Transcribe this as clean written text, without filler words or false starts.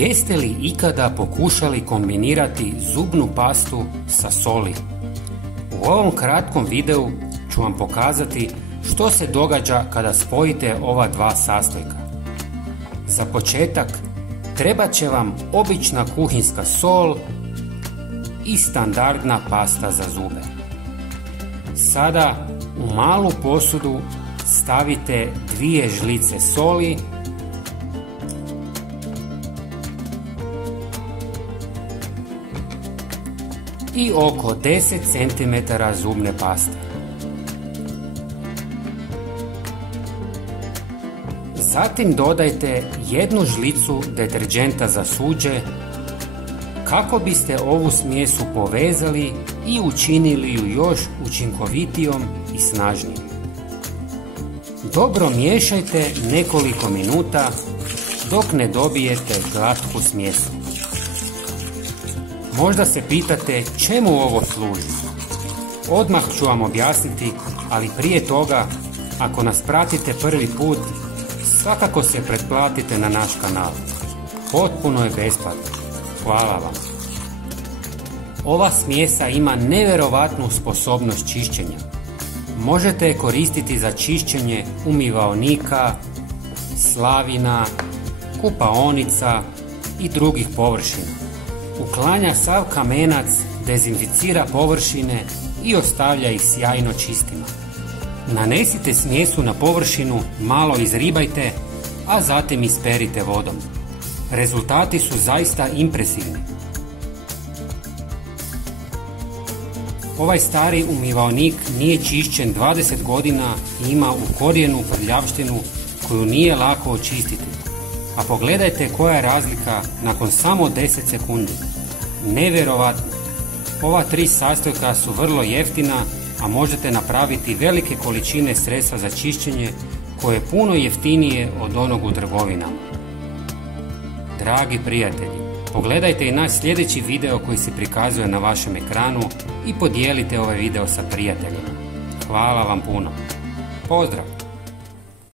Jeste li ikada pokušali kombinirati zubnu pastu sa soli? U ovom kratkom videu ću vam pokazati što se događa kada spojite ova dva sastojka. Za početak trebat će vam obična kuhinska sol i standardna pasta za zube. Sada u malu posudu stavite 2 žlice soli i oko 10 cm zubne paste. Zatim dodajte 1 žlicu deterdženta za suđe kako biste ovu smjesu povezali i učinili ju još učinkovitijom i snažnijom. Dobro miješajte nekoliko minuta dok ne dobijete glatku smjesu. Možda se pitate čemu ovo služi. Odmah ću vam objasniti, ali prije toga, ako nas pratite prvi put, svakako se pretplatite na naš kanal. Potpuno je besplatno. Hvala vam. Ova smjesa ima nevjerovatnu sposobnost čišćenja. Možete je koristiti za čišćenje umivaonika, slavina, kupaonica i drugih površina. Uklanja sav kamenac, dezinficira površine i ostavlja ih sjajno čistima. Nanesite smjesu na površinu, malo izribajte, a zatim isperite vodom. Rezultati su zaista impresivni. Ovaj stari umivaonik nije čišćen 20 godina i ima u korijenu prljavštinu koju nije lako očistiti. A pogledajte koja je razlika nakon samo 10 sekundi. Nevjerovatno. Ova 3 sastojka su vrlo jeftina, a možete napraviti velike količine sredstva za čišćenje koje je puno jeftinije od onog u trgovinama. Dragi prijatelji, pogledajte i naš sljedeći video koji se prikazuje na vašem ekranu i podijelite ovaj video sa prijateljima. Hvala vam puno. Pozdrav!